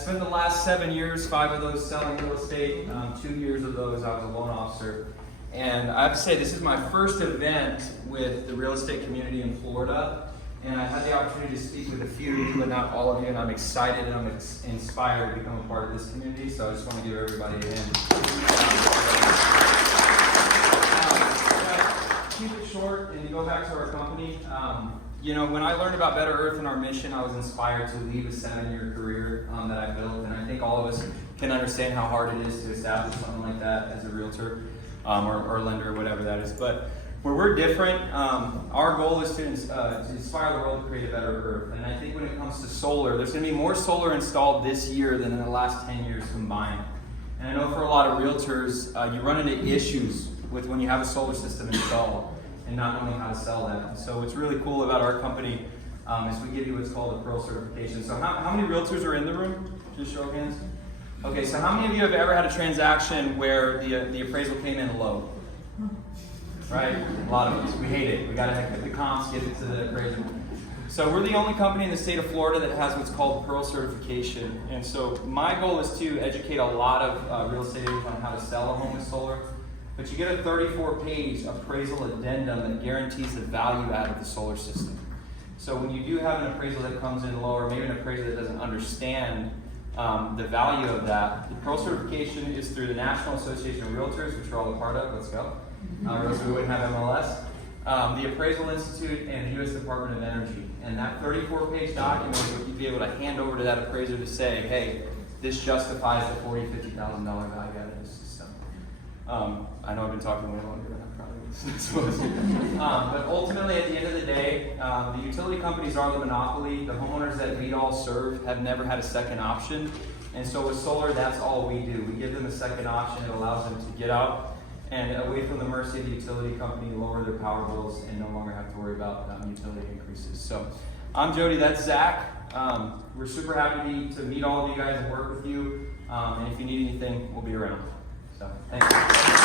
spent the last 7 years, 5 of those selling real estate, 2 years of those I was a loan officer. And I have to say, this is my first event with the real estate community in Florida. And I had the opportunity to speak with a few of you, but not all of you, and I'm excited and I'm inspired to become a part of this community, so I just want to give everybody a hand. Keep it short and go back to our company. You know, when I learned about Better Earth and our mission, I was inspired to leave a 7-year career that I built, and I think all of us can understand how hard it is to establish something like that as a realtor or lender, whatever that is. But where we're different, our goal is to inspire the world to create a better Earth. And I think when it comes to solar, there's going to be more solar installed this year than in the last 10 years combined. And I know for a lot of realtors, you run into issues with when you have a solar system installed and not knowing how to sell that. So what's really cool about our company is we give you what's called a Pearl certification. So how many realtors are in the room? Just show of hands. Okay, so how many of you have ever had a transaction where the appraisal came in low? Right? A lot of us. We hate it. We got to hit the comps, get it to the appraisal. So we're the only company in the state of Florida that has what's called Pearl certification. And so my goal is to educate a lot of real estate agents on how to sell a home with solar. But you get a 34-page appraisal addendum that guarantees the value add of the solar system. So when you do have an appraisal that comes in lower, maybe an appraisal that doesn't understand the value of that, the Pearl certification is through the National Association of Realtors, which we're all a part of. Let's go. Or else we wouldn't have MLS. The Appraisal Institute and the U.S. Department of Energy. And that 34-page document is what you'd be able to hand over to that appraiser to say, hey, this justifies the $40,000, $50,000 value out of this system. I know I've been talking way longer than I probably was supposed to. But ultimately, at the end of the day, the utility companies are the monopoly. The homeowners that we all serve have never had a second option. And so with solar, that's all we do. We give them a second option. It allows them to get out and away from the mercy of the utility company, lower their power bills, and no longer have to worry about utility increases. So I'm Jody, that's Zach. We're super happy to meet all of you guys and work with you. And if you need anything, we'll be around. So thank you.